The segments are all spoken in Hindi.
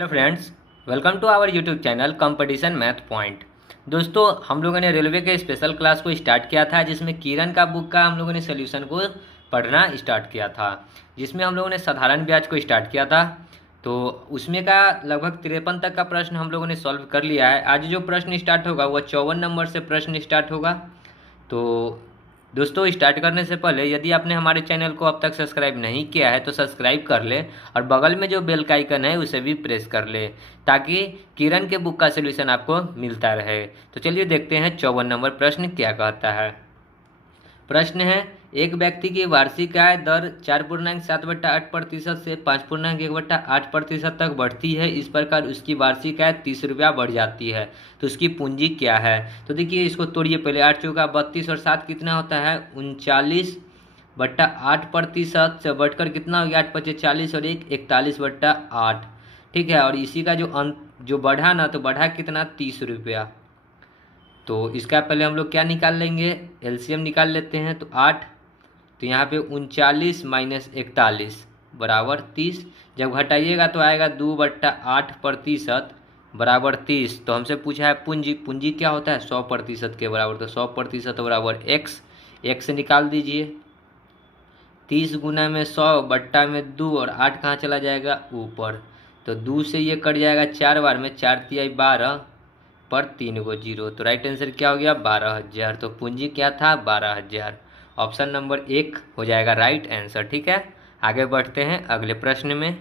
Hello friends, welcome to our YouTube channel competition math point. दोस्तों, हम लोगों ने रेलवे के स्पेशल क्लास को स्टार्ट किया था, जिसमें किरण का बुक का हम लोगों ने सोल्यूशन को पढ़ना स्टार्ट किया था, जिसमें हम लोगों ने साधारण ब्याज को स्टार्ट किया था। तो उसमें का लगभग 53 तक का प्रश्न हम लोगों ने सॉल्व कर लिया है। आज जो प्रश्न स्टार्ट होगा वह 54 नंबर से प्रश्न स्टार्ट होगा। तो दोस्तों, स्टार्ट करने से पहले यदि आपने हमारे चैनल को अब तक सब्सक्राइब नहीं किया है तो सब्सक्राइब कर ले और बगल में जो बेल का आइकन है उसे भी प्रेस कर ले, ताकि किरण के बुक का सलूशन आपको मिलता रहे। तो चलिए देखते हैं 54 नंबर प्रश्न क्या कहता है। प्रश्न है, एक व्यक्ति की वार्षिक आय दर 4.7/8% से 5.1/8% तक बढ़ती है। इस प्रकार उसकी वार्षिक आय 30 रुपया बढ़ जाती है, तो उसकी पूंजी क्या है। तो देखिए, इसको तोड़िए पहले। 8 चौका 32 और 7 कितना होता है 39/8% से बढ़कर कितना हो गया 8 पचे 40 और 1 41/8। ठीक है, और इसी का जो बढ़ा ना, तो बढ़ा कितना 30 रुपया। तो इसका पहले हम लोग क्या निकाल लेंगे, एलसीएम निकाल लेते हैं। तो 8, तो यहाँ पे 39 - 41 बराबर 30। जब घटाइएगा तो आएगा 2/8% बराबर 30। तो हमसे पूछा है पूंजी। पूंजी क्या होता है 100% के बराबर, तो 100% बराबर x निकाल दीजिए। 30 गुना में 100 बट्टा में 2 और 8 कहाँ चला जाएगा ऊपर, तो 2 से ये कट जाएगा 4 बार में, 4 तिहाई 12 पर 3 गो 0। तो राइट आंसर क्या हो गया 12,000। तो पूंजी क्या था 12,000। ऑप्शन नंबर 1 हो जाएगा राइट आंसर। ठीक है, आगे बढ़ते हैं अगले प्रश्न में।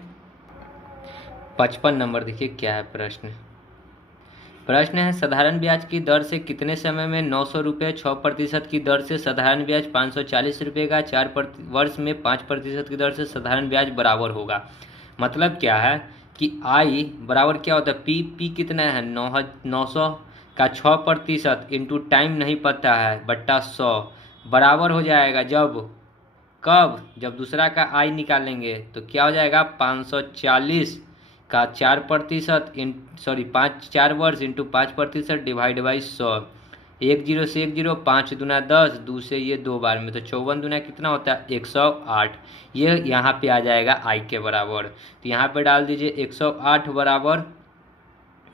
55 नंबर देखिए क्या है प्रश्न। प्रश्न है, साधारण ब्याज की दर से कितने समय में 900 रुपये 6% की दर से साधारण ब्याज 540 रुपये का 4 वर्ष में 5% की दर से साधारण ब्याज बराबर होगा। मतलब क्या है कि आई बराबर क्या होता है पी कितना है 900 का 6% इंटू टाइम नहीं पता है बट्टा 100 बराबर हो जाएगा कब जब दूसरा का आई निकालेंगे तो क्या हो जाएगा 540 का 4% सॉरी 4 वर्ष इंटू 5% डिवाइड बाई 100। 1 0 से 1 0, 5 दूना 10, 2 से ये 2 बार में, तो 54 दूना कितना होता है 108। ये यहाँ पे आ जाएगा आई के बराबर। तो यहाँ पे डाल दीजिए 108 बराबर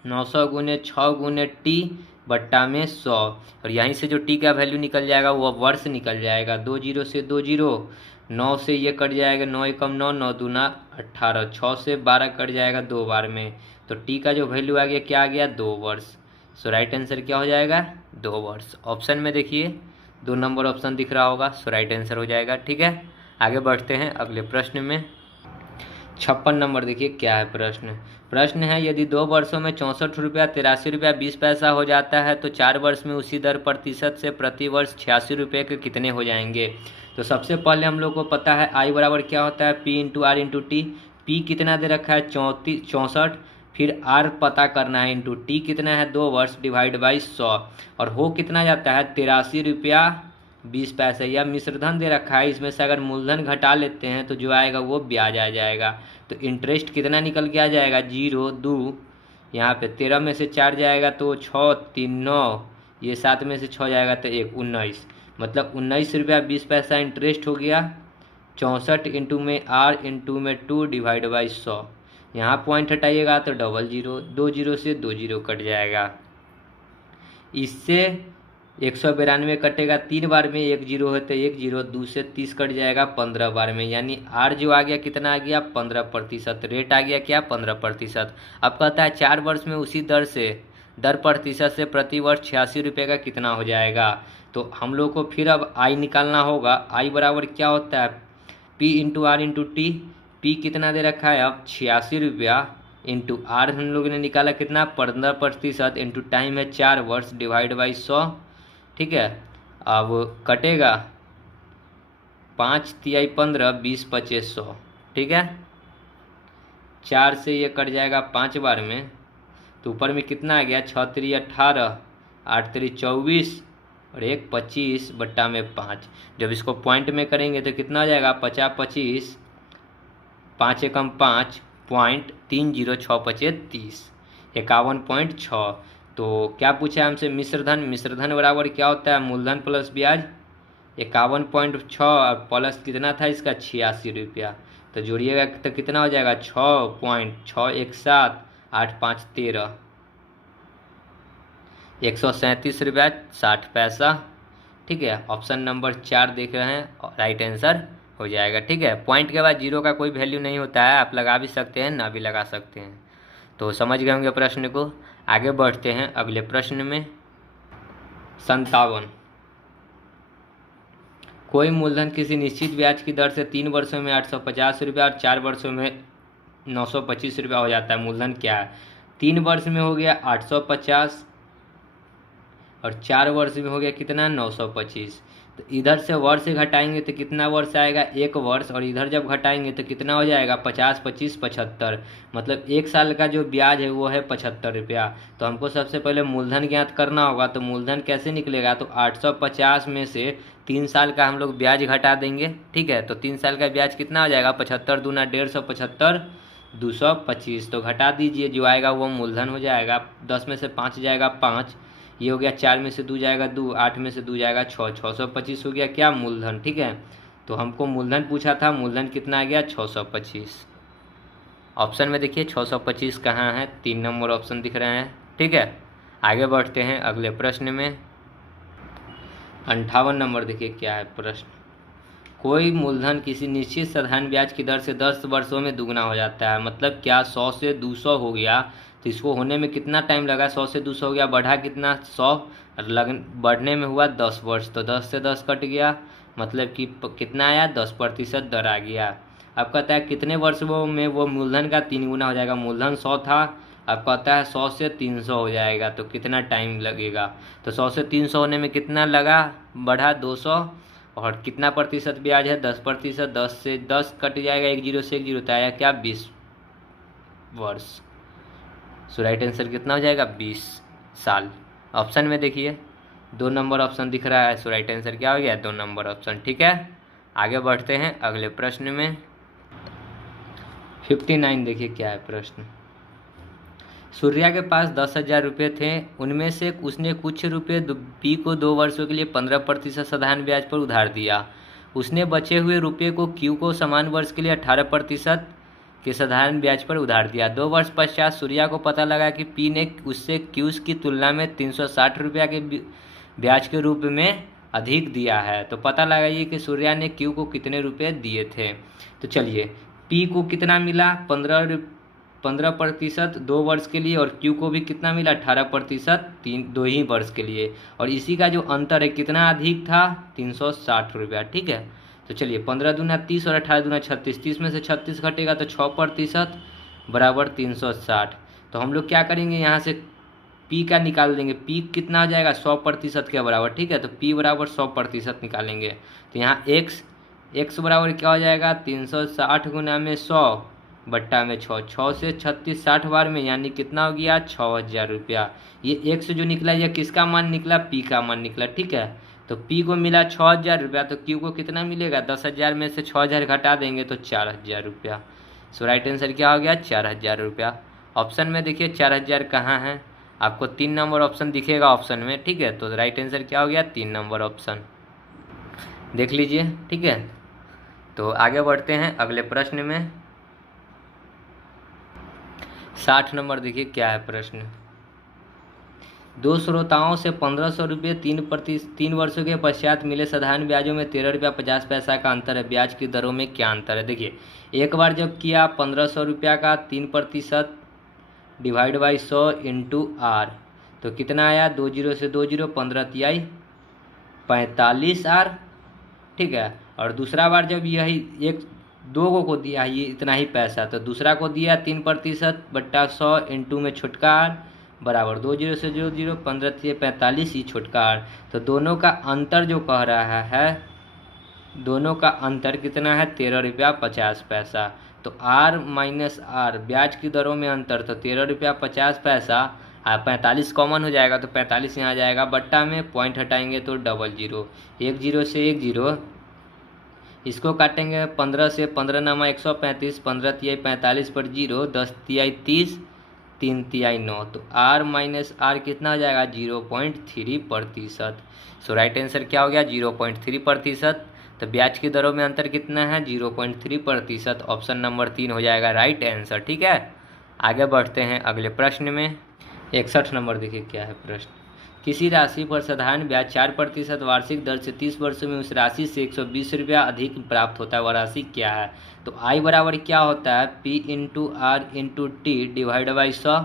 900 गुने 6 गुने टी बट्टा में 100, और यहीं से जो टी का वैल्यू निकल जाएगा वो वर्ष निकल जाएगा। 2 0 से 2 0, 9 से ये कट जाएगा 9 एकम 9, 9 दूना 18, 6 से 12 कट जाएगा 2 बार में, तो टी का जो वैल्यू आ गया क्या आ गया 2 वर्ष। सो राइट आंसर क्या हो जाएगा 2 वर्ष। ऑप्शन में देखिए 2 नंबर ऑप्शन दिख रहा होगा, सो राइट आंसर हो जाएगा। ठीक है, आगे बढ़ते हैं अगले प्रश्न में। 56 नंबर देखिए क्या है प्रश्न। प्रश्न है, यदि 2 वर्षों में 64 रुपया 83 रुपया 20 पैसा हो जाता है तो 4 वर्ष में उसी दर प्रतिशत से प्रति वर्ष 86 रुपये के कितने हो जाएंगे। तो सबसे पहले हम लोग को पता है आई बराबर क्या होता है p into r into t. P कितना दे रखा है 64, फिर आर पता करना है इंटू टी कितना है 2 वर्ष डिवाइड बाई 100, और हो कितना जाता है 83 रुपया 20 पैसे। या मिश्रधन दे रखा है, इसमें से अगर मूलधन घटा लेते हैं तो जो आएगा वो ब्याज आ जाएगा। तो इंटरेस्ट कितना निकल के आ जाएगा 0 2, यहाँ पे 13 में से 4 जाएगा तो 6 3 9, ये 7 में से 6 जाएगा तो 1 19, मतलब 19 रुपया 20 पैसा इंटरेस्ट हो गया। 64 इंटू में आर इंटू में 2 डिवाइड बाई 100, यहाँ पॉइंट हटाइएगा तो 00, 2 0 से 2 0 कट जाएगा। इससे 192 कटेगा 3 बार में, 1 0 है तो 1 0, 2 से 30 कट जाएगा 15 बार में, यानी आर जो आ गया कितना आ गया 15%। रेट आ गया क्या 15%। अब कहता है 4 वर्ष में उसी दर प्रतिशत से प्रति वर्ष 86 रुपये का कितना हो जाएगा। तो हम लोग को फिर अब आई निकालना होगा। आई बराबर क्या होता है p into r into t. P कितना दे रखा है अब 86 रुपया इंटू आर हम लोगों ने निकाला कितना 15% इंटू टाइम है 4 वर्ष डिवाइड बाई 100। ठीक है, अब कटेगा 5 तिहाई 15, 20 पचे 100। ठीक है, 4 से ये कट जाएगा 5 बार में, तो ऊपर में कितना आ गया 6 3 18, 8 3 24 और 1 25 बट्टा में 5। जब इसको पॉइंट में करेंगे तो कितना हो जाएगा 50 25, 5 एकम 5 पॉइंट 306 पचे 30, 51.6। तो क्या पूछा है हमसे मिश्रधन बराबर क्या होता है मूलधन प्लस ब्याज। 51.6 प्लस कितना था इसका 86 रुपया, तो जोड़िएगा तो कितना हो जाएगा 6.617 8 5 13, 137 रुपया 60 पैसा। ठीक है, ऑप्शन नंबर 4 देख रहे हैं, राइट आंसर हो जाएगा। ठीक है, पॉइंट के बाद जीरो का कोई वैल्यू नहीं होता है, आप लगा भी सकते हैं ना भी लगा सकते हैं। तो समझ गए होंगे प्रश्न को। आगे बढ़ते हैं अगले प्रश्न में। 57, कोई मूलधन किसी निश्चित ब्याज की दर से 3 वर्षों में 850 रुपया और 4 वर्षों में 925 रुपया हो जाता है। मूलधन क्या है? 3 वर्ष में हो गया 850 और 4 वर्ष में हो गया कितना? 925। तो इधर से वर्ष से घटाएंगे तो कितना वर्ष आएगा? 1 वर्ष। और इधर जब घटाएंगे तो कितना हो जाएगा? 50 25 75, मतलब 1 साल का जो ब्याज है वो है 75 रुपया। तो हमको सबसे पहले मूलधन ज्ञात करना होगा। तो मूलधन कैसे निकलेगा? तो 850 में से 3 साल का हम लोग ब्याज घटा देंगे। ठीक है, तो 3 साल का ब्याज कितना हो जाएगा? 75 दूना 150, 75 225। तो घटा दीजिए, जो आएगा वो मूलधन हो जाएगा। 10 में से 5 जाएगा 5, ये हो गया। 4 में से 2 जाएगा 2, 8 में से 2 जाएगा 6, 625 हो गया क्या? मूलधन। ठीक है, तो हमको मूलधन पूछा था, मूलधन कितना आ गया? 625। ऑप्शन में देखिए 625 कहाँ है? 3 नंबर ऑप्शन दिख रहे हैं। ठीक है, आगे बढ़ते हैं अगले प्रश्न में। 58 नंबर देखिए क्या है प्रश्न। कोई मूलधन किसी निश्चित साधारण ब्याज की दर से 10 वर्षों में दुगना हो जाता है। मतलब क्या? 100 से 200 हो गया, तो इसको होने में कितना टाइम लगा? 100 से 200 हो गया, बढ़ा कितना? 100, बढ़ने में हुआ 10 वर्ष। तो 10 से 10 कट गया, मतलब कि कितना आया? 10% दर आ गया। अब कहता है कितने वर्षों में वो मूलधन का 3 गुना हो जाएगा। मूलधन 100 था, अब कहता है 100 से 300 हो जाएगा, तो कितना टाइम लगेगा? तो 100 से 300 होने में कितना लगा? बढ़ा 200, और कितना प्रतिशत ब्याज है? 10%। 10 से 10 कट जाएगा, 1 जीरो से 1 जीरो, तो आया क्या? 20 वर्ष। सो राइट आंसर कितना हो जाएगा? 20 साल। ऑप्शन में देखिए 2 नंबर ऑप्शन दिख रहा है। सो राइट आंसर क्या हो गया? 2 नंबर ऑप्शन। ठीक है, आगे बढ़ते हैं अगले प्रश्न में। 59 देखिए क्या है प्रश्न। सूर्या के पास 10,000 रुपये थे, उनमें से उसने कुछ रुपये पी को 2 वर्षों के लिए 15% साधारण ब्याज पर उधार दिया। उसने बचे हुए रुपये को क्यू को समान वर्ष के लिए 18% के साधारण ब्याज पर उधार दिया। 2 वर्ष पश्चात सूर्या को पता लगा कि पी ने उससे क्यूज की तुलना में 360 रुपया के ब्याज के रूप में अधिक दिया है। तो पता लगाइए कि सूर्या ने क्यू को कितने रुपये दिए थे। तो चलिए, पी को कितना मिला? 15% 2 वर्ष के लिए, और क्यू को भी कितना मिला? 18% 2 ही वर्ष के लिए। और इसी का जो अंतर है कितना अधिक था? 360 रुपया। ठीक है, तो चलिए 15 दूना 30 और 18 दूना 36, 30 में से 36 घटेगा तो 6% बराबर 360। तो हम लोग क्या करेंगे, यहाँ से पी का निकाल देंगे। पी कितना हो जाएगा? 100% के बराबर। ठीक है, तो पी बराबर 100% निकालेंगे। तो यहाँ एक्स बराबर क्या हो जाएगा? 360 गुना में 100 बट्टा में 6, 6 से 36 60 बार में, यानी कितना हो गया? 6,000 रुपया। ये एक्स जो निकला ये किसका मान निकला? पी का मान निकला। ठीक है, तो पी को मिला 6,000 रुपया, तो क्यू को कितना मिलेगा? 10,000 में से 6,000 घटा देंगे तो 4,000 रुपया। सो राइट आंसर क्या हो गया? 4,000 रुपया। ऑप्शन में देखिए 4,000 कहाँ है? आपको 3 नंबर ऑप्शन दिखेगा ऑप्शन में। ठीक है, तो राइट आंसर क्या हो गया? 3 नंबर ऑप्शन देख लीजिए। ठीक है, तो आगे बढ़ते हैं अगले प्रश्न में। 60 नंबर देखिए क्या है प्रश्न। 2 श्रोताओं से 1500 रुपये 3 वर्षों के पश्चात मिले साधारण ब्याजों में 13 रुपया 50 पैसा का अंतर है। ब्याज की दरों में क्या अंतर है? देखिए, एक बार जब किया 1500 रुपया का 3% डिवाइड बाई 100 इंटू आर, तो कितना आया? 2 जीरो से 2 जीरो, 15 तिहाई 45 आर। ठीक है, और दूसरा बार जब यही एक 2 को दिया ये इतना ही पैसा, तो दूसरा को दिया 3% बट्टा 100 इंटू में छुटका आर बराबर 2 जीरो से 2 जीरो, 15 से 45 ही छुटका आर। तो दोनों का अंतर जो कह रहा है, दोनों का अंतर कितना है? 13 रुपया 50 पैसा। तो आर माइनस आर, ब्याज की दरों में अंतर, तो 13 रुपया 50 पैसा। 45 कॉमन हो जाएगा तो 45 यहाँ जाएगा, बट्टा में पॉइंट हटाएंगे तो 00, 1 जीरो से 1 जीरो, इसको काटेंगे 15 से, 15 नामा 135, 15 तिहाई 45 पर 0, 10 तिहाई 30, 3 तिहाई 9, तो आर माइनस आर कितना हो जाएगा? 0.3%। सो राइट आंसर क्या हो गया? 0.3%। तो ब्याज की दरों में अंतर कितना है? 0.3%। ऑप्शन नंबर 3 हो जाएगा राइट आंसर। ठीक है, आगे बढ़ते हैं अगले प्रश्न में। 61 नंबर देखिए क्या है प्रश्न। किसी राशि पर साधारण ब्याज 4% वार्षिक दर से 30 वर्षों में उस राशि से 120 रुपया अधिक प्राप्त होता है, वह राशि क्या है? तो आई बराबर क्या होता है, P into r into t divide by 100।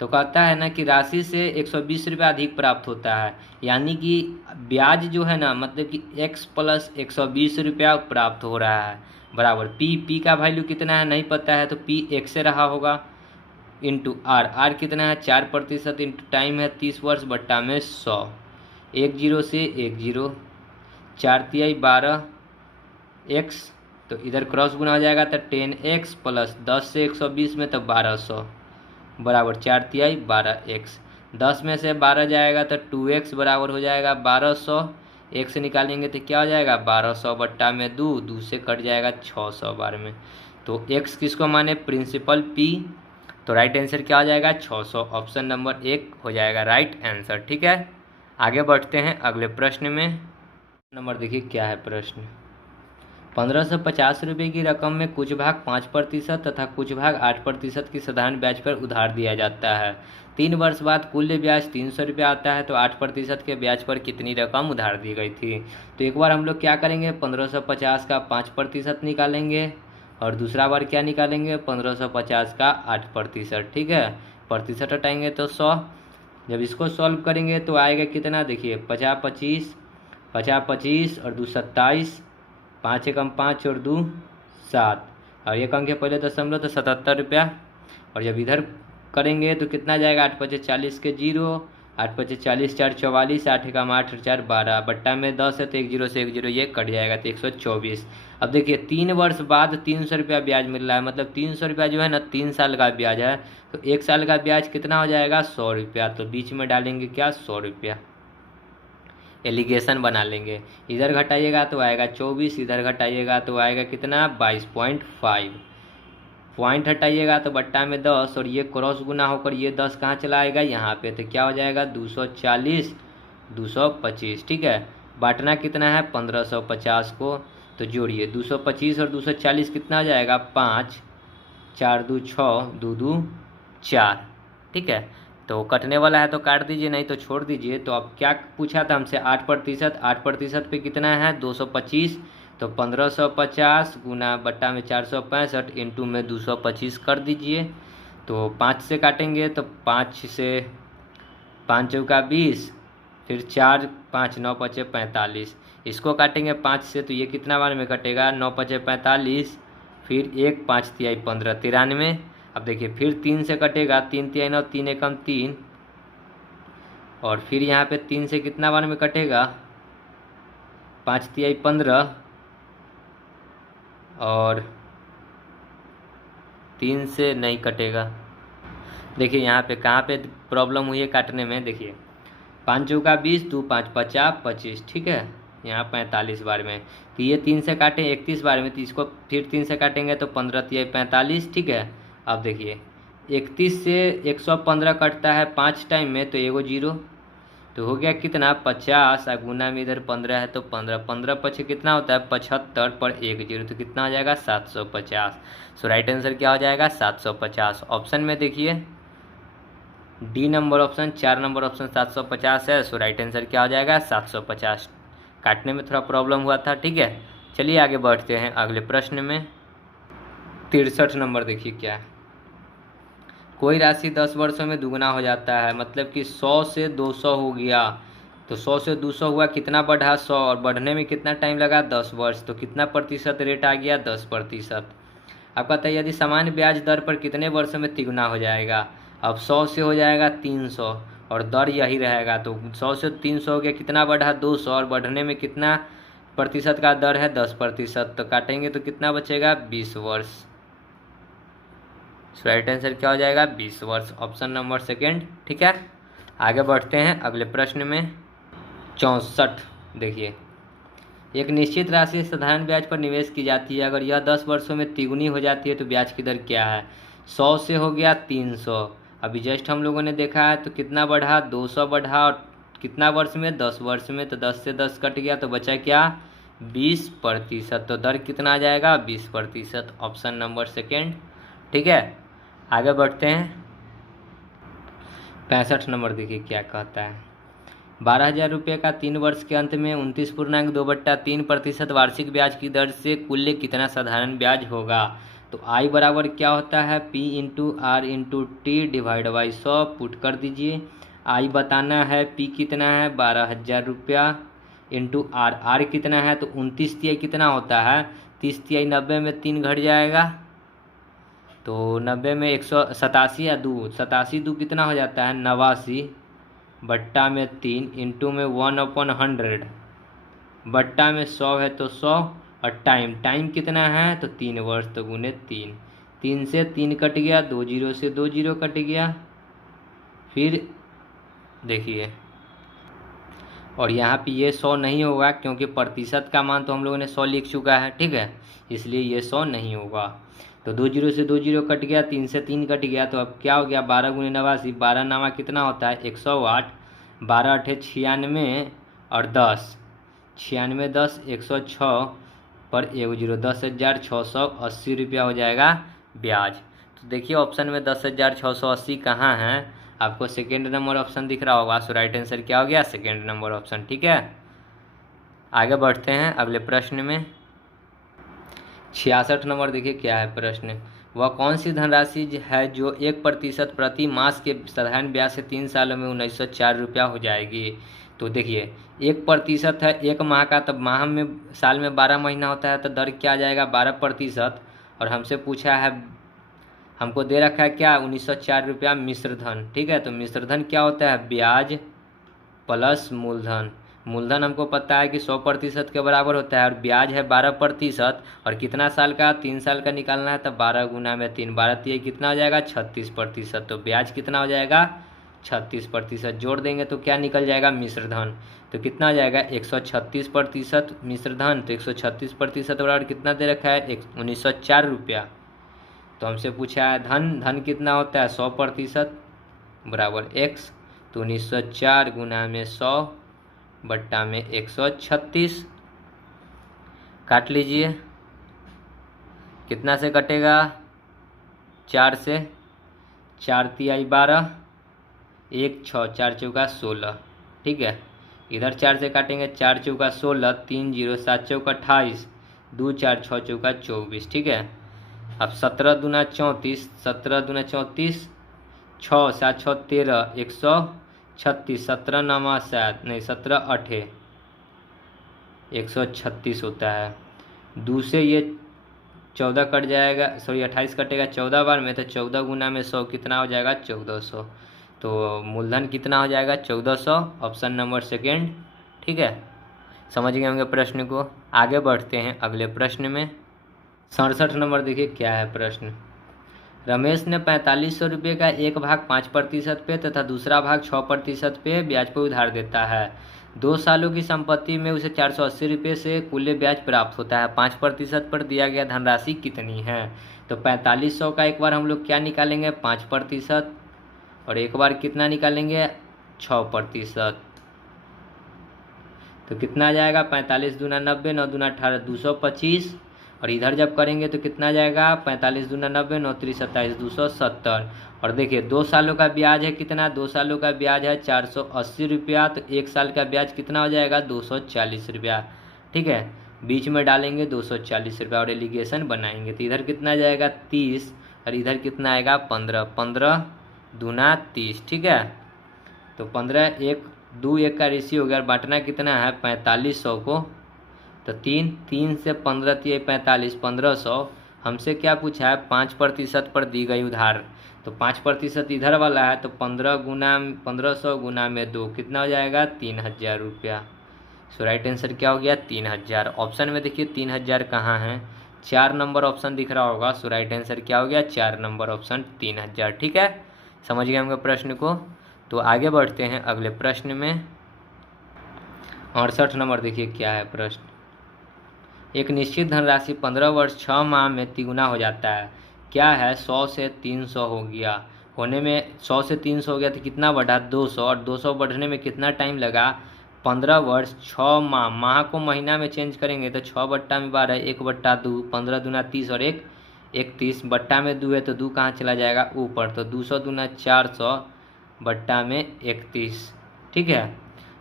तो कहता है ना कि राशि से 120 रुपया अधिक प्राप्त होता है, यानी कि ब्याज जो है ना, मतलब कि x प्लस 120 रुपया प्राप्त हो रहा है, बराबर p का वैल्यू कितना है नहीं पता है, तो p एक से रहा होगा, इंटू आर कितना है 4% इंटू टाइम है 30 वर्ष बट्टा में 100, 10 से 10, 4×3 12x, तो इधर क्रॉस गुना हो जाएगा तो 10x प्लस 10 से 120 में तो 1200 बराबर 4×3 12x, 10 में से 12 जाएगा तो 2x बराबर हो जाएगा 1200, एक से निकालेंगे तो क्या हो जाएगा 1200 बट्टा में 2 से कट जाएगा 600 बार में। तो x किसको माने, प्रिंसिपल p, तो राइट आंसर क्या हो जाएगा 600, ऑप्शन नंबर 1 हो जाएगा राइट आंसर। ठीक है, आगे बढ़ते हैं अगले प्रश्न में। नंबर देखिए क्या है प्रश्न। 1550 रुपये की रकम में कुछ भाग 5% तथा कुछ भाग 8% की साधारण ब्याज पर उधार दिया जाता है। 3 वर्ष बाद कुल ब्याज 300 रुपये आता है, तो 8% के ब्याज पर कितनी रकम उधार दी गई थी? तो एक बार हम लोग क्या करेंगे, 1550 का 5% निकालेंगे और दूसरा बार क्या निकालेंगे, 1550 का 8%। ठीक है, प्रतिशत हटाएंगे तो 100। जब इसको सॉल्व करेंगे तो आएगा कितना, देखिए 50 25, 50 25 और 2 27, 5 एकम 5 और 2 7, और एक अंक के पहले दशमलव तो 77 रुपया। और जब इधर करेंगे तो कितना जाएगा, 8 5 40 के 0, 8 5 40 4 44, 8 एकम 8 और 4 12 बट्टा में 10 है तो 10 से 10 ये कट जाएगा तो 124। अब देखिए 3 वर्ष बाद 300 रुपया ब्याज मिल रहा है, मतलब 300 रुपया जो है ना 3 साल का ब्याज है, तो 1 साल का ब्याज कितना हो जाएगा 100 रुपया, तो बीच में डालेंगे क्या 100 रुपया, एलिगेशन बना लेंगे। इधर घटाइएगा तो आएगा 24, इधर घटाइएगा तो आएगा कितना 22.5, पॉइंट हटाइएगा तो बट्टा में 10 और ये क्रॉस गुना होकर ये 10 कहाँ चला आएगा यहाँ पे, तो क्या हो जाएगा 240 225। ठीक है, बांटना कितना है 1550 को, तो जोड़िए 225 और 240 कितना हो जाएगा 5, 4 2 6, 2 2 4। ठीक है, तो कटने वाला है तो काट दीजिए, नहीं तो छोड़ दीजिए। तो अब क्या पूछा था हमसे, 8%, 8% पे कितना है 225, तो 1550 गुना बट्टा में 465 इंटू में 225 कर दीजिए। तो 5 से काटेंगे तो 5 से 5 चौका 20, फिर 4 5 9 5 45, इसको काटेंगे 5 से तो ये कितना बार में कटेगा 9 5 45, फिर 1 5 तिहाई 15 93। अब देखिए फिर 3 से कटेगा, 3 तिहाई 9, 3 एकम 3, और फिर यहाँ पे 3 से कितना बार में कटेगा 5 तिहाई 15, और 3 से नहीं कटेगा। देखिए यहाँ पे कहाँ पे प्रॉब्लम हुई है काटने में, देखिए 5 चौका 20, 2 5 50 25। ठीक है, यहाँ 45 बार में, तो ये 3 से काटें 31 बार में, तो इसको फिर 3 से काटेंगे तो 15 तिहाई 45। ठीक है, अब देखिए 31 से 115 कटता है 5 टाइम में, तो एगो 0, तो हो गया कितना 50, गुना में इधर 15 है तो 15, 15 पचे कितना होता है 75 पर 1 0, तो कितना हो जाएगा 750। सो राइट आंसर क्या हो जाएगा 750। ऑप्शन में देखिए D number option, 4 number option 750 है। सो राइट आंसर क्या हो जाएगा 750। काटने में थोड़ा प्रॉब्लम हुआ था। ठीक है, चलिए आगे बढ़ते हैं अगले प्रश्न में। 63 नंबर देखिए क्या है। कोई राशि 10 वर्षों में दुगना हो जाता है, मतलब कि 100 से 200 हो गया, तो 100 से 200 हुआ, कितना बढ़ा 100, और बढ़ने में कितना टाइम लगा 10 वर्ष, तो कितना प्रतिशत रेट आ गया 10%। अब कहता है यदि सामान्य ब्याज दर पर कितने वर्षों में तिगुना हो जाएगा। अब 100 से हो जाएगा 300 और दर यही रहेगा, तो 100 से 300 हो गया, कितना बढ़ा 200, और बढ़ने में कितना प्रतिशत का दर है 10%, तो काटेंगे तो कितना बचेगा 20 वर्ष। राइट आंसर क्या हो जाएगा 20 वर्ष, ऑप्शन नंबर सेकेंड। ठीक है, आगे बढ़ते हैं अगले प्रश्न में। 64 देखिए, एक निश्चित राशि साधारण ब्याज पर निवेश की जाती है, अगर यह 10 वर्षों में तिगुनी हो जाती है तो ब्याज की दर क्या है। 100 से हो गया 300, अभी जस्ट हम लोगों ने देखा है, तो कितना बढ़ा 200 बढ़ा, और कितना वर्ष में 10 वर्ष में, तो 10 से 10 कट गया, तो बचा क्या 20%, तो दर कितना आ जाएगा 20%, ऑप्शन नंबर सेकेंड। ठीक है, आगे बढ़ते हैं। 65 नंबर देखिए क्या कहता है। 12,000 रुपये का 3 वर्ष के अंत में 29.2/3% वार्षिक ब्याज की दर से कुल कितना साधारण ब्याज होगा। तो आई बराबर क्या होता है, P into r into t divide by 100 put कर दीजिए। आई बताना है, P कितना है 12,000 रुपया इंटू आर कितना है, तो 29 तिहाई कितना होता है 30 तिहाई 90 में 3 घट जाएगा, तो 90 में 187 या 2 87 कितना हो जाता है 89 बट्टा में 3 इंटू में 1/100 बट्टा में 100 है तो 100 और टाइम कितना है तो 3 वर्ष, तो गुने 3 से 3 कट गया, 2 जीरो से 2 जीरो कट गया। फिर देखिए और यहाँ पे ये 100 नहीं होगा क्योंकि प्रतिशत का मान तो हम लोगों ने 100 लिख चुका है, ठीक है, इसलिए ये 100 नहीं होगा। तो 2 जीरो से 2 जीरो कट गया, 3 से 3 कट गया, तो अब क्या हो गया 12 गुने 89, 12 नामा कितना होता है 108, 12 अठे 96 और 10 96 10 106 पर 1 जीरो 10,680 रुपया हो जाएगा ब्याज। तो देखिए ऑप्शन में 10,680 कहाँ है, आपको सेकेंड नंबर ऑप्शन दिख रहा होगा, सो राइट आंसर क्या हो गया सेकेंड नंबर ऑप्शन, ठीक है। आगे बढ़ते हैं अगले प्रश्न में। 66 नंबर देखिए क्या है प्रश्न। वह कौन सी धनराशि है जो 1% प्रति मास के साधारण ब्याज से 3 सालों में 1904 रुपया हो जाएगी। तो देखिए 1% है 1 माह का, तब माह में साल में 12 महीना होता है, तो दर क्या आ जाएगा 12%। और हमसे पूछा है, हमको दे रखा है क्या 1904 रुपया मिश्र धन, ठीक है। तो मिश्र धन क्या होता है ब्याज प्लस मूलधन। मूलधन हमको पता है कि 100% के बराबर होता है और ब्याज है 12%, और कितना साल का 3 साल का निकालना है, तब 12 गुना में 3 12 तिहाई कितना हो जाएगा 36%। तो ब्याज कितना हो जाएगा 36%। जोड़ देंगे तो क्या निकल जाएगा मिश्र धन, तो कितना हो जाएगा 136% मिश्र धन। तो 136% बराबर कितना दे रखा है 1904 रुपया। तो हमसे पूछा है धन कितना होता है 100% बराबर x, तो 1904 गुना में 100 बट्टा में 136 काट लीजिए, कितना से कटेगा 4 से, 4 तिहाई 12 1 6 4 चौका 16, ठीक है। इधर 4 से काटेंगे 4 चौका 16, 3 जीरो 7 चौका 28, 2 4 6 चौका 24, ठीक है। अब 17 दूना 34, 17 दूना 34, 6 7 6 13 136, 17 नामा 7 नहीं 17 8 136 होता है। 2 से ये 14 कट जाएगा, सॉरी 28 कटेगा 14 बार में, तो 14 गुना में 100 कितना हो जाएगा 1400। तो मूलधन कितना हो जाएगा 1400, ऑप्शन नंबर सेकेंड, ठीक है। समझ गए होंगे प्रश्न को। आगे बढ़ते हैं अगले प्रश्न में। 67 नंबर देखिए क्या है प्रश्न। रमेश ने 4500 रुपये का एक भाग 5% पे तथा दूसरा भाग 6% पे ब्याज पर उधार देता है। 2 सालों की संपत्ति में उसे 480 रुपये से कुल ब्याज प्राप्त होता है। 5% पर दिया गया धनराशि कितनी है। तो 4500 का एक बार हम लोग क्या निकालेंगे 5%, और एक बार कितना निकालेंगे 6%। तो कितना आ जाएगा 45 दूना 90, 9 दूना 18 225, और इधर जब करेंगे तो कितना जाएगा 45 दूना 90, 9 3 27 270। और देखिए 2 सालों का ब्याज है कितना, 2 सालों का ब्याज है 480 रुपया, तो 1 साल का ब्याज कितना हो जाएगा 240 रुपया, ठीक है। बीच में डालेंगे 240 रुपया और एलिगेशन बनाएंगे, तो इधर कितना जाएगा 30 और इधर कितना आएगा 15, 15 दूना 30, ठीक है। तो 15 1 2 1 का रेशियो हो गया, बांटना कितना है 4500 को, तो 3 से 15 तिहाई 45 1500। हमसे क्या पूछा है 5% पर दी गई उधार, तो 5% इधर वाला है, तो 1500 गुना में 2 कितना हो जाएगा 3000 रुपया। सो राइट आंसर क्या हो गया 3000। ऑप्शन में देखिए 3000 कहाँ है, 4 नंबर ऑप्शन दिख रहा होगा। सो राइट आंसर क्या हो गया 4 नंबर ऑप्शन 3000, ठीक है। समझ गए होंगे प्रश्न को। तो आगे बढ़ते हैं अगले प्रश्न में। 68 नंबर देखिए क्या है प्रश्न। एक निश्चित धनराशि 15 वर्ष 6 माह में तिगुना हो जाता है, क्या है 100 से 300 हो गया, होने में 100 से 300 हो गया, तो कितना बढ़ा 200, और 200 बढ़ने में कितना टाइम लगा 15 वर्ष 6 माह। माह को महीना में चेंज करेंगे तो 6 बट्टा में 12 1 बट्टा 2 15 दूना 30 और 1 31 बट्टा में 2 है तो 2 कहाँ चला जाएगा ऊपर, तो 200 दूना 400 बट्टा में 31। ठीक है,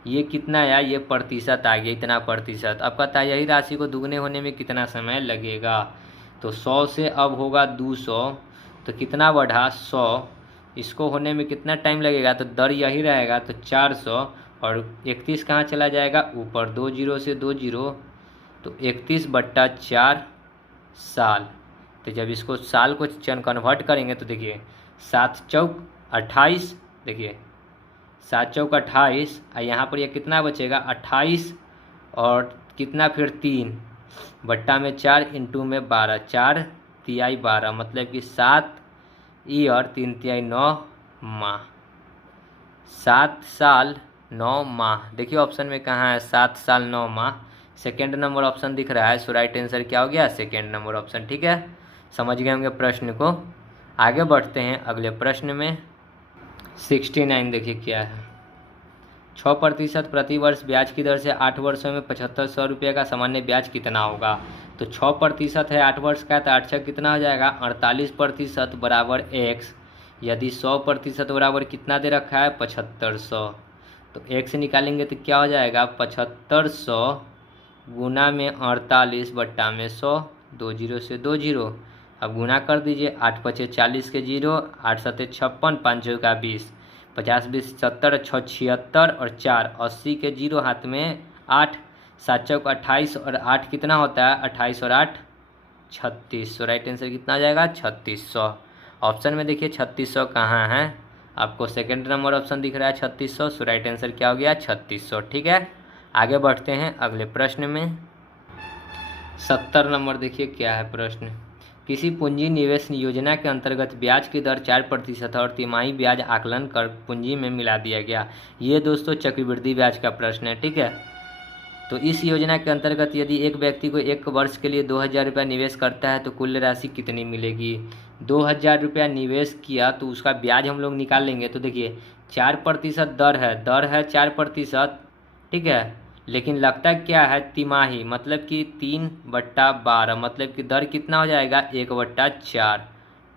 ये कितना आया, ये प्रतिशत आ गया, इतना प्रतिशत। अब कहता है यही राशि को दुगने होने में कितना समय लगेगा। तो 100 से अब होगा 200, तो कितना बढ़ा 100, इसको होने में कितना टाइम लगेगा, तो दर यही रहेगा, तो 400 और 31 कहाँ चला जाएगा ऊपर, 2 जीरो से 2 जीरो, तो 31 बट्टा 4 साल। तो जब इसको साल को कन्वर्ट करेंगे तो देखिए 7 चौक 28, देखिए 7 चौक 28, और यहाँ पर ये कितना बचेगा 28 और कितना फिर 3 बट्टा में 4 इंटू में 12, 4 तिहाई 12, मतलब कि 7 ईयर 3 तिहाई 9 माह, 7 साल 9 माह। देखिए ऑप्शन में कहाँ है 7 साल 9 माह, सेकेंड नंबर ऑप्शन दिख रहा है। सो राइट आंसर क्या हो गया, सेकेंड नंबर ऑप्शन। ठीक है, समझ गए होंगे प्रश्न को। आगे बढ़ते हैं अगले प्रश्न में। 69 देखिए क्या है। 6% प्रति वर्ष ब्याज की दर से 8 वर्षों में 7500 रुपये का सामान्य ब्याज कितना होगा। तो 6% है 8 वर्ष का, तो 8 छः कितना हो जाएगा 48% बराबर x। यदि 100% बराबर कितना दे रखा है 7500, तो x निकालेंगे तो क्या हो जाएगा 7500 गुना में 48 बट्टा में 100, 2 जीरो से 2 जीरो। अब गुना कर दीजिए, 8 पचे 40 के जीरो, 8 सत्ते 56, 5 का 20, 50 20 70, 6 76 और 4 80 के जीरो हाथ में 8, 7 चौक 28 और 8 कितना होता है 28 और 8 36। तो राइट आंसर कितना आ जाएगा 3600। ऑप्शन में देखिए 3600 कहाँ है, आपको सेकंड नंबर ऑप्शन दिख रहा है 3600। सो राइट आंसर क्या हो गया 3600। ठीक है, आगे बढ़ते हैं अगले प्रश्न में। 70 नंबर देखिए क्या है प्रश्न। किसी पूंजी निवेश योजना के अंतर्गत ब्याज की दर 4% और तिमाही ब्याज आकलन कर पूंजी में मिला दिया गया। ये दोस्तों चक्रवृद्धि ब्याज का प्रश्न है। ठीक है, तो इस योजना के अंतर्गत यदि एक व्यक्ति को 1 वर्ष के लिए 2000 रुपया निवेश करता है तो कुल राशि कितनी मिलेगी। 2000 रुपया निवेश किया तो उसका ब्याज हम लोग निकाल लेंगे। तो देखिए 4% दर है 4%। ठीक है, लेकिन लगता क्या है तिमाही, मतलब कि 3/12, मतलब कि दर कितना हो जाएगा 1/4।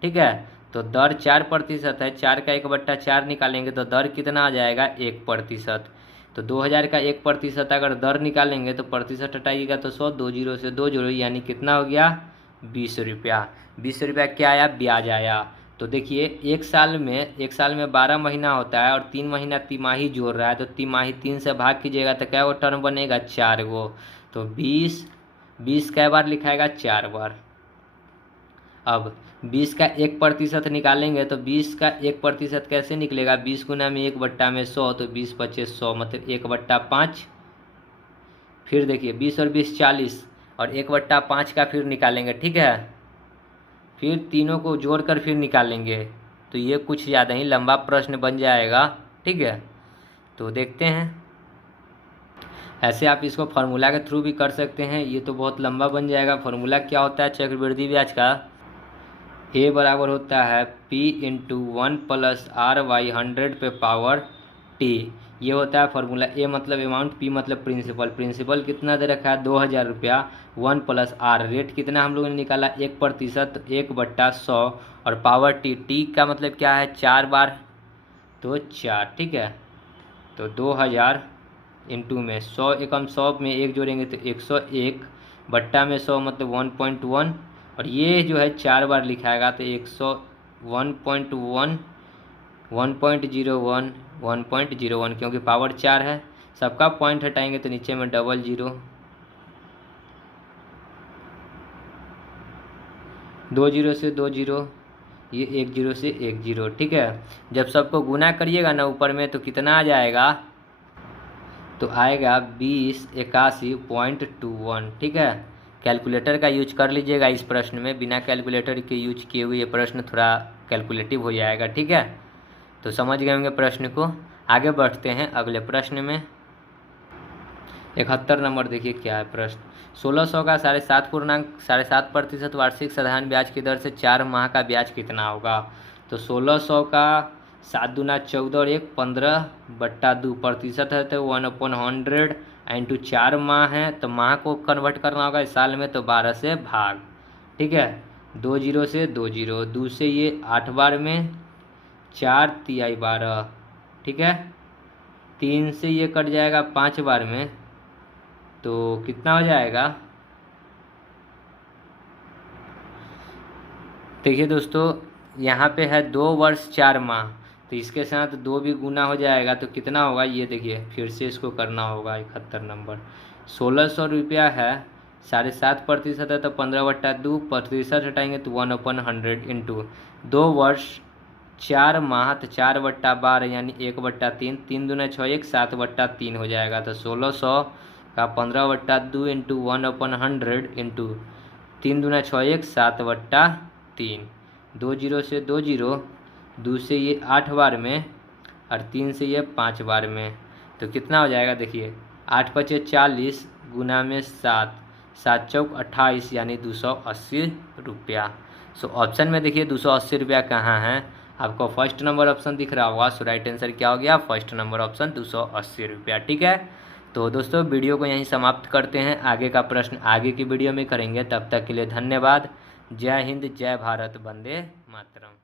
ठीक है, तो दर 4% है, 4 का 1/4 निकालेंगे तो दर कितना आ जाएगा 1%। तो 2000 का 1% अगर दर निकालेंगे तो प्रतिशत हटाइएगा तो 100, 2 जीरो से 2 जीरो, यानी कितना हो गया 20 रुपया। 20 रुपया क्या आया ब्याज आया। तो देखिए एक साल में 12 महीना होता है और 3 महीना तिमाही जोड़ रहा है, तो तिमाही 3 से भाग कीजिएगा तो क्या वो टर्म बनेगा 4 गो। तो 20 कै बार लिखाएगा 4 बार। अब 20 का 1% निकालेंगे तो 20 का 1% कैसे निकलेगा, 20 गुना में 1 बट्टा में 100, तो 20 पचे 100, मतलब 1/5। फिर देखिए 20 और 20 40 और 1/5 का फिर निकालेंगे। ठीक है, फिर तीनों को जोड़कर फिर निकालेंगे, तो ये कुछ ज़्यादा ही लंबा प्रश्न बन जाएगा। ठीक है, तो देखते हैं। ऐसे आप इसको फार्मूला के थ्रू भी कर सकते हैं, ये तो बहुत लंबा बन जाएगा। फार्मूला क्या होता है चक्रवृद्धि ब्याज का, ए बराबर होता है P इंटू 1 + R/100 पे पावर T। ये होता है फार्मूला। ए मतलब अमाउंट, पी मतलब प्रिंसिपल कितना दे रखा है 2000 रुपया, 1 + R रेट कितना हम लोगों ने निकाला 1%, 1/100 और पावर टी का मतलब क्या है 4 बार, तो 4। ठीक है, तो 2000 इंटू में 100 एकम 100 में 1 जोड़ेंगे तो 101 बट्टा में 100 मतलब 1.1, और ये जो है 4 बार लिखाएगा तो 101.1 1.01 1.01, क्योंकि पावर 4 है। सबका पॉइंट हटाएंगे तो नीचे में 00, 2 जीरो से 2 जीरो, ये 1 जीरो से 1 जीरो। ठीक है, जब सबको गुना करिएगा ना ऊपर में तो कितना आ जाएगा, तो आएगा 2081.21। ठीक है, कैलकुलेटर का यूज कर लीजिएगा इस प्रश्न में, बिना कैलकुलेटर के यूज किए हुए ये प्रश्न थोड़ा कैलकुलेटिव हो जाएगा। ठीक है, तो समझ गए होंगे प्रश्न को। आगे बढ़ते हैं अगले प्रश्न में। 71 नंबर देखिए क्या है प्रश्न। 1600 का 7.7% वार्षिक साधारण ब्याज की दर से 4 माह का ब्याज कितना होगा। तो 1600 का 7 दूना 14 और 1 15/2% है, तो 1/100 इंटू 4 माह है, तो माह को कन्वर्ट करना होगा इस साल में, तो 12 से भाग। ठीक है, 2 जीरो से 2 जीरो, 2 से ये 8 बार में, 4 तिहाई 12, ठीक है। 3 से ये कट जाएगा 5 बार में, तो कितना हो जाएगा, देखिए दोस्तों यहाँ पे है 2 वर्ष 4 माह, तो इसके साथ 2 भी गुना हो जाएगा तो कितना होगा, ये देखिए फिर से इसको करना होगा 71 नंबर। 1600 रुपया है, 7.5% है तो 15/2, प्रतिशत हटाएंगे तो 1/100 इंटू 2 वर्ष 4 माह, तो 4/12 यानी 1/3, 3 दूना 6 1, 7/3 हो जाएगा। तो 1600 का 15/2 इंटू 1/100 इंटू 3 दूना 6 1, 7/3, 2 जीरो से 2 जीरो, 2 से ये 8 बार में और 3 से ये 5 बार में, तो कितना हो जाएगा, देखिए 8 पचे 40 गुना में 7, 7 चौक 28 यानी 280 रुपया। सो ऑप्शन में देखिए 280 रुपया कहाँ है, आपको फर्स्ट नंबर ऑप्शन दिख रहा होगा। सो राइट आंसर क्या हो गया, फर्स्ट नंबर ऑप्शन 280 रुपया, ठीक है। तो दोस्तों वीडियो को यहीं समाप्त करते हैं, आगे का प्रश्न आगे की वीडियो में करेंगे। तब तक के लिए धन्यवाद। जय हिंद, जय भारत, वंदे मातरम।